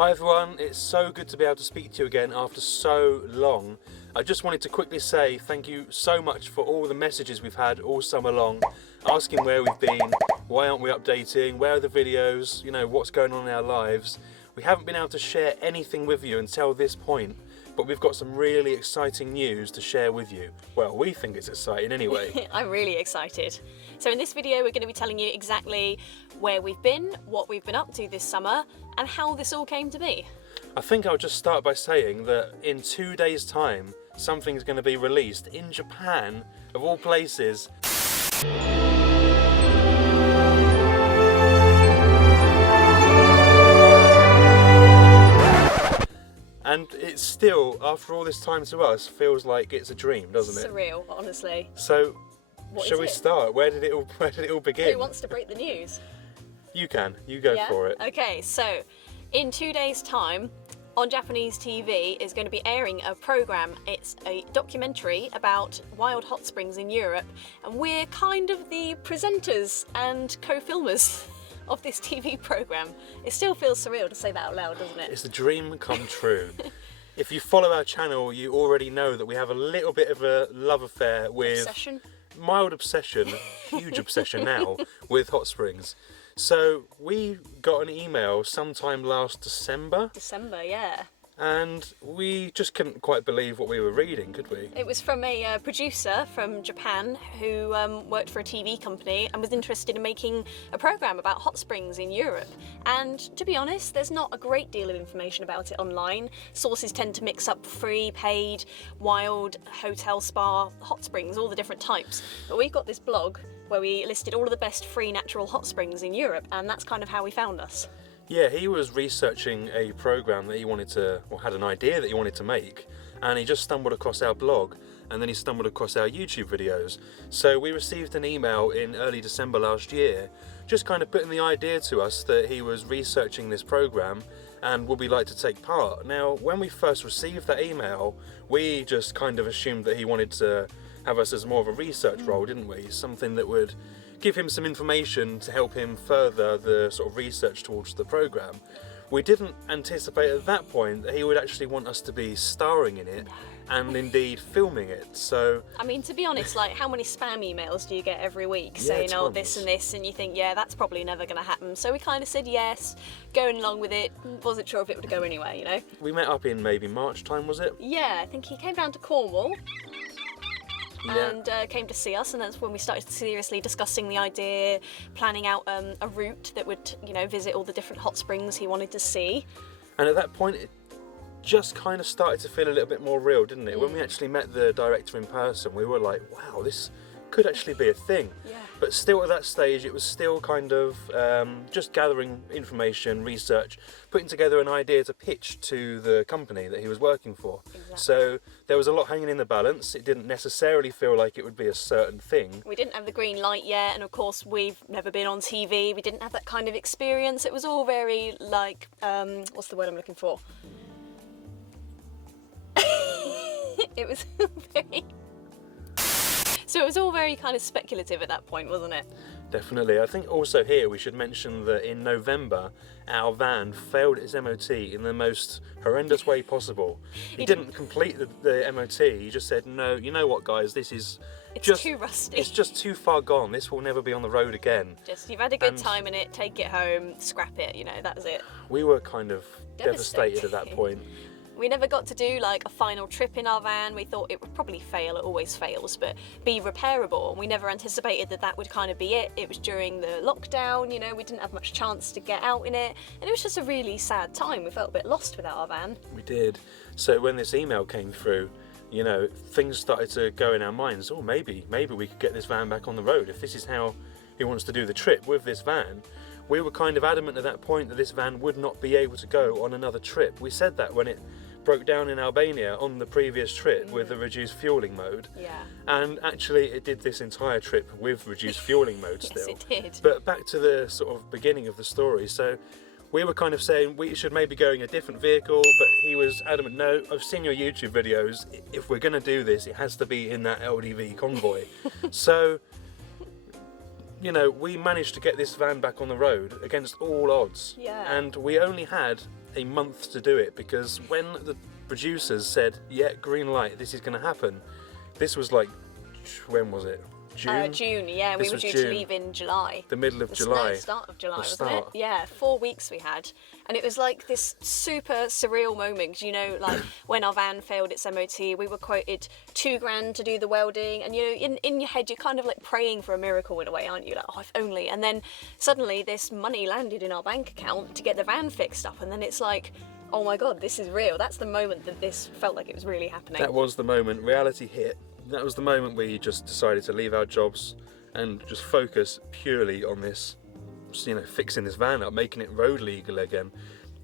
Hi everyone, it's so good to be able to speak to you again after so long. I just wanted to quickly say thank you so much for all the messages we've had all summer long, asking where we've been, why aren't we updating, where are the videos, what's going on in our lives. We haven't been able to share anything with you until this point, but we've got some really exciting news to share with you. Well, we think it's exciting anyway. I'm really excited. So in this video we're going to be telling you exactly where we've been, what we've been up to this summer, and how this all came to be. I think I'll just start by saying that in 2 days' time, something's going to be released in Japan, of all places. And it still, after all this time to us, feels like it's a dream, doesn't it? Surreal, honestly. So, What shall is we it? start? Where did it all begin? Who wants to break the news? You can. You go for it. Okay, so in 2 days' time, on Japanese TV is going to be airing a programme. It's a documentary about wild hot springs in Europe, and we're kind of the presenters and co-filmers of this TV programme. It still feels surreal to say that out loud, doesn't it? It's a dream come true. If you follow our channel, you already know that we have a little bit of a love affair with... Obsession? Mild obsession, huge obsession now, with hot springs. So we got an email sometime last December, Yeah. and we just couldn't quite believe what we were reading, could we? It was from a producer from Japan who worked for a TV company and was interested in making a programme about hot springs in Europe. And to be honest, there's not a great deal of information about it online. Sources tend to mix up free, paid, wild, hotel, spa, hot springs, all the different types. But we've got this blog where we listed all of the best free natural hot springs in Europe, and that's kind of how he found us. Yeah, he was researching a programme that he wanted to, or had an idea that he wanted to make, and he just stumbled across our blog, and then he stumbled across our YouTube videos. So we received an email in early December last year, just kind of putting the idea to us that he was researching this programme and would we like to take part. Now, when we first received that email, we just kind of assumed that he wanted to have us as more of a research role, didn't we? Something that would give him some information to help him further the sort of research towards the programme. We didn't anticipate at that point that he would actually want us to be starring in it and indeed filming it. So, I mean, to be honest, like, how many spam emails do you get every week Yeah, saying, oh, tons. this and this, and you think, yeah, that's probably never going to happen. So we kind of said yes, going along with it, wasn't sure if it would go anywhere, we met up in maybe March time, was it? Yeah, I think he came down to Cornwall Yeah. and came to see us, and that's when we started seriously discussing the idea, planning out a route that would, visit all the different hot springs he wanted to see. And at that point, it just kind of started to feel a little bit more real, didn't it? When we actually met the director in person, we were like, wow, this could actually be a thing. Yeah. But still at that stage, it was still kind of just gathering information, research, putting together an idea to pitch to the company that he was working for. Exactly. So there was a lot hanging in the balance. It didn't necessarily feel like it would be a certain thing. We didn't have the green light yet, and of course we've never been on TV, we didn't have that kind of experience. It was all very like, what's the word I'm looking for? It was very... So it was all very kind of speculative at that point, wasn't it? Definitely. I think also here we should mention that in November, our van failed its MOT in the most horrendous way possible. He didn't complete the MOT, he just said, no, you know what guys, this is It's too rusty. It's just too far gone, this will never be on the road again. Just, you've had a good And- time in it, take it home, scrap it, that was it. We were kind of devastated at that Devastating. point. We never got to do like a final trip in our van. We thought it would probably fail, it always fails, but be repairable. And we never anticipated that would kind of be it. It was during the lockdown, we didn't have much chance to get out in it. And it was just a really sad time. We felt a bit lost without our van. We did. So when this email came through, things started to go in our minds. Oh, maybe we could get this van back on the road. If this is how he wants to do the trip with this van. We were kind of adamant at that point that this van would not be able to go on another trip. We said that when it broke down in Albania on the previous trip with the reduced fueling mode. Yeah. And actually it did this entire trip with reduced fueling mode still. Yes, it did. But back to the sort of beginning of the story. So we were kind of saying we should maybe go in a different vehicle, but he was adamant, no, I've seen your YouTube videos. If we're going to do this, it has to be in that LDV convoy. So, we managed to get this van back on the road against all odds. Yeah. And we only had a month to do it, because when the producers said, yeah, green light, this is going to happen, this was like, when was it? June? June, yeah. This We were was due June. to leave in July. The middle of The July. start of July, The wasn't start. it? Yeah, 4 weeks we had. And it was like this super surreal moment. 'Cause, you know, like when our van failed its MOT, we were quoted $2,000 to do the welding. And, you know, in your head, you're kind of like praying for a miracle in a way, aren't you? Like, oh, if only. And then suddenly this money landed in our bank account to get the van fixed up. And then it's like, oh my God, this is real. That's the moment that this felt like it was really happening. That was the moment reality hit. That was the moment we just decided to leave our jobs and just focus purely on this, you know, fixing this van up, making it road legal again.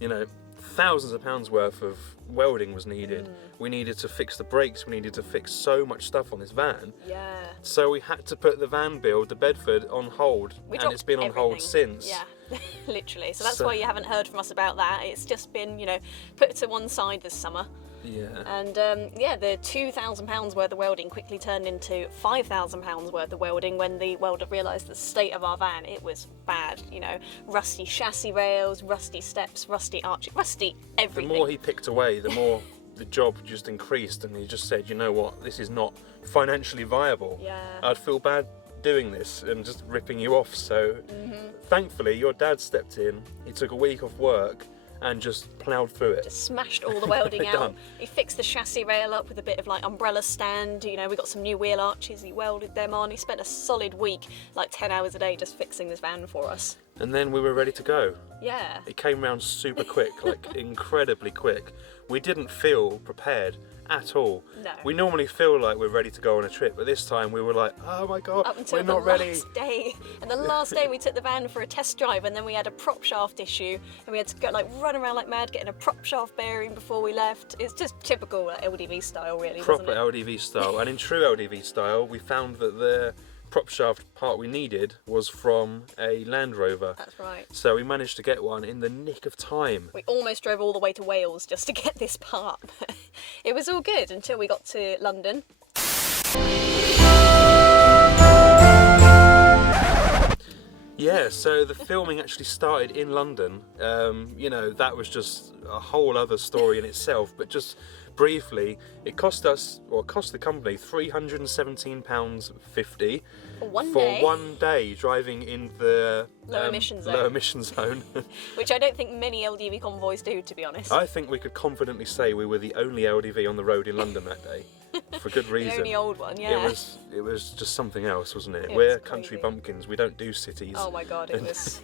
You know, thousands of pounds worth of welding was needed. We needed to fix the brakes, we needed to fix so much stuff on this van. Yeah. So we had to put the van build, the Bedford, on hold, We and dropped it's been on hold everything. since. Yeah, literally. So that's So- why you haven't heard from us about that. It's just been, you know, put to one side this summer. Yeah. And yeah, the £2,000 worth of welding quickly turned into £5,000 worth of welding when the welder realised the state of our van. It was bad, you know, rusty chassis rails, rusty steps, rusty arching, rusty The everything. more he picked away, the more the job just increased, and he just said, you know what, this is not financially viable. Yeah. I'd feel bad doing this and just ripping you off. So thankfully your dad stepped in, he took a week off work and just ploughed through it. Smashed all the welding out. Done. He fixed the chassis rail up with a bit of like umbrella stand. You know, we got some new wheel arches. He welded them on. He spent a solid week, like 10 hours a day, just fixing this van for us. And then we were ready to go. Yeah. It came round super quick, like incredibly quick. We didn't feel prepared at all. No. We normally feel like we're ready to go on a trip, but this time we were like, oh my god, Up until we're the not ready. last day. And the last day we took the van for a test drive, and then we had a prop shaft issue, and we had to go like run around like mad getting a prop shaft bearing before we left. It's just typical like, LDV style, really, Proper wasn't it? LDV style, and in true LDV style, we found that the prop shaft part we needed was from a Land Rover. That's right. So we managed to get one in the nick of time. We almost drove all the way to Wales just to get this part. It was all good until we got to London. Yeah, so the filming actually started in London. You know, that was just a whole other story in itself, but just briefly, it cost us, or cost the company, £317.50 For one for day. 1 day driving in the Low emission zone. low emission zone. Which I don't think many LDV convoys do, to be honest. I think we could confidently say we were the only LDV on the road in London that day, for good The reason. only old one, yeah. It was just something else, wasn't it? It We're was country crazy. bumpkins. We don't do cities. Oh my god, it was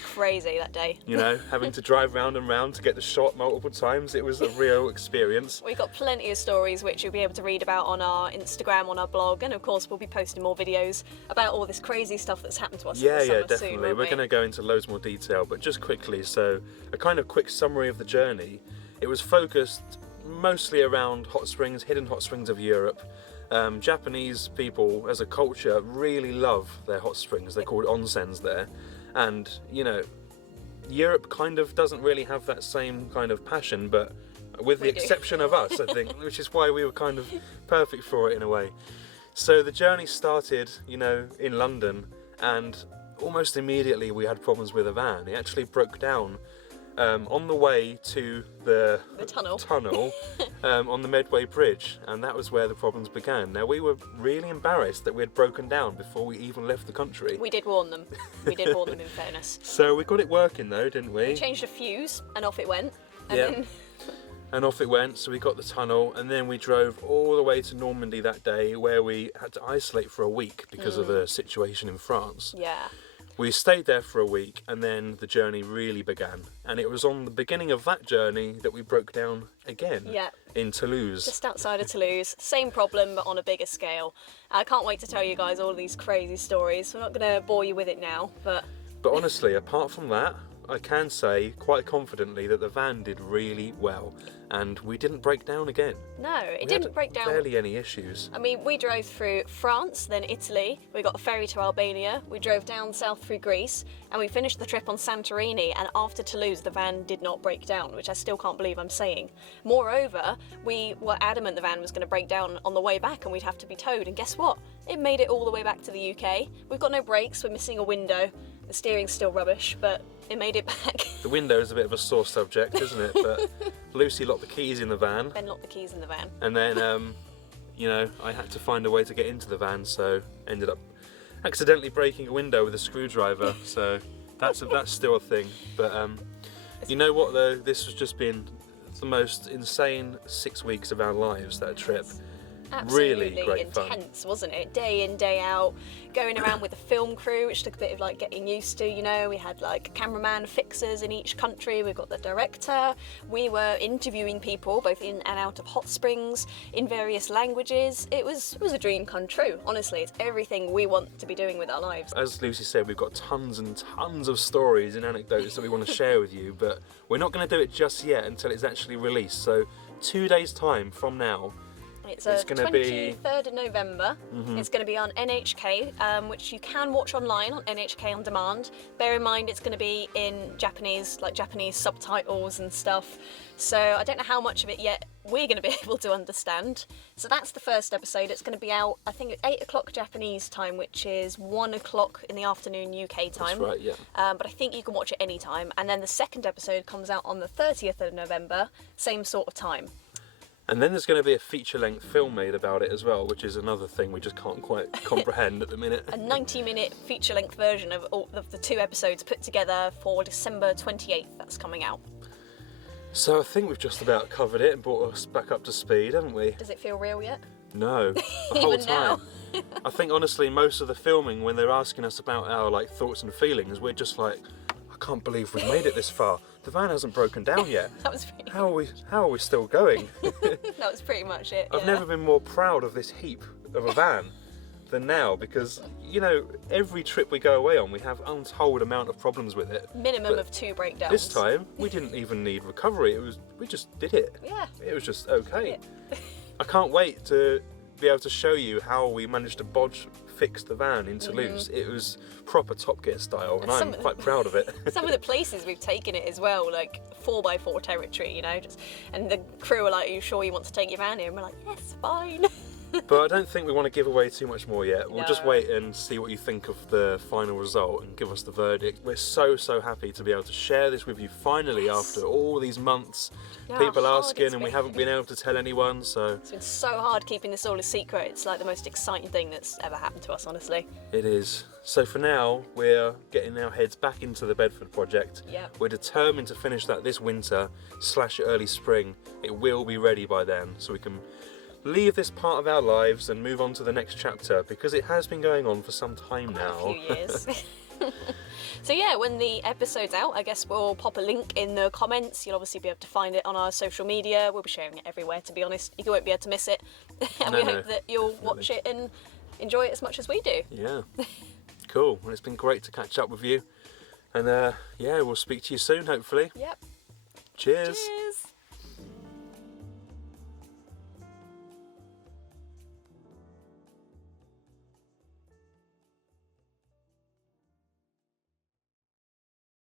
crazy that day. You know, having to drive round and round to get the shot multiple times. It was a real experience. We've got plenty of stories which you'll be able to read about on our Instagram, on our blog, and of course we'll be posting more videos about all this crazy stuff that's happened to us in Yeah, the summer definitely. soon, We're won't we? going to go into loads more detail, but just quickly, so a kind of quick summary of the journey. It was focused mostly around hot springs, hidden hot springs of Europe. Japanese people, as a culture, really love their hot springs. They're called onsens there. And, you know, Europe kind of doesn't really have that same kind of passion, but with the We do. exception of us, I think, which is why we were kind of perfect for it in a way. So the journey started, you know, in London, and almost immediately we had problems with a van. It actually broke down on the way to the tunnel. on the Medway Bridge, and that was where the problems began. Now, we were really embarrassed that we had broken down before we even left the country. We did warn them. We did warn them, in fairness. So we got it working though, didn't we? We changed a fuse, and off it went. And Yeah. then And off it went, so we got the tunnel, and then we drove all the way to Normandy that day, where we had to isolate for a week because of the situation in France. yeah. We stayed there for a week, and then the journey really began. And it was on the beginning of that journey that we broke down again Yeah. in Toulouse. Just outside of Toulouse. Same problem, but on a bigger scale. I can't wait to tell you guys all these crazy stories. We're not going to bore you with it now, but But honestly, apart from that, I can say quite confidently that the van did really well. and we didn't break down again. No, it We didn't had break down. barely any issues. I mean, we drove through France, then Italy, we got a ferry to Albania, we drove down south through Greece, and we finished the trip on Santorini, and after Toulouse the van did not break down, which I still can't believe I'm saying. Moreover, we were adamant the van was going to break down on the way back and we'd have to be towed, and guess what? It made it all the way back to the UK. We've got no brakes, we're missing a window, the steering's still rubbish, but it made it back. The window is a bit of a sore subject, isn't it? But Lucy locked the keys in the van, Ben locked the keys in the van. and then, you know, I had to find a way to get into the van, so ended up accidentally breaking a window with a screwdriver. So that's still a thing. But you know what though? This has just been the most insane 6 weeks of our lives. That trip. Absolutely Really great fun. intense, wasn't it? Day in, day out, going around with the film crew, which took a bit of like getting used to, you know. We had like cameraman fixers in each country, we've got the director, we were interviewing people both in and out of hot springs in various languages. It was a dream come true, honestly. It's everything we want to be doing with our lives. As Lucy said, we've got tons and tons of stories and anecdotes that we want to share with you, but we're not going to do it just yet until it's actually released. So 2 days time from now, It's going to be 23rd of November. It's going to be on NHK, which you can watch online on NHK On Demand. Bear in mind it's going to be in Japanese, like Japanese subtitles and stuff. So I don't know how much of it yet we're going to be able to understand. So that's the first episode. It's going to be out, I think, at 8 o'clock Japanese time, which is 1 o'clock in the afternoon UK time. that's right, yeah. But I think you can watch it any time. And then the second episode comes out on the 30th of November, same sort of time. And then there's going to be a feature-length film made about it as well, which is another thing we just can't quite comprehend at the minute. A 90-minute feature-length version of all of the 2 episodes put together for December 28th. That's coming out. So I think we've just about covered it and brought us back up to speed, haven't we? Does it feel real yet? No, the whole Even now? time. I think honestly, most of the filming, when they're asking us about our like thoughts and feelings, we're just like, I can't believe we've made it this far. The van hasn't broken down yet. That was pretty, How are we still going? that was pretty much it. I've yeah. never been more proud of this heap of a van than now, because you know, every trip we go away on, we have untold amount of problems with it. Minimum But of 2 breakdowns. This time, we didn't even need recovery. We just did it. Yeah. It was just okay. I can't wait to be able to show you how we managed to fix the van in Toulouse. It was proper Top Gear style, and I'm quite proud of it. Some of the places we've taken it as well, like 4x4 territory, you know, and the crew are like, "Are you sure you want to take your van here?" And we're like, "Yes, fine." But I don't think we want to give away too much more yet. We'll just No. wait and see what you think of the final result and give us the verdict. We're so happy to be able to share this with you finally after all these months. Yeah, People how hard asking it's and we been. haven't been able to tell anyone, so It's been so hard keeping this all a secret. It's like the most exciting thing that's ever happened to us, honestly. it is. So for now, we're getting our heads back into the Bedford project. Yep. We're determined to finish that this winter / early spring. It will be ready by then, so we can leave this part of our lives and move on to the next chapter, because it has been going on for some time now. A few years. So yeah, when the episode's out, I guess we'll pop a link in the comments. You'll obviously be able to find it on our social media. We'll be sharing it everywhere, to be honest. You won't be able to miss it. And we No, hope that you'll watch it and enjoy it as much as we do. Yeah. Cool. Well, it's been great to catch up with you. And yeah, we'll speak to you soon, hopefully. Yep. Cheers. Cheers.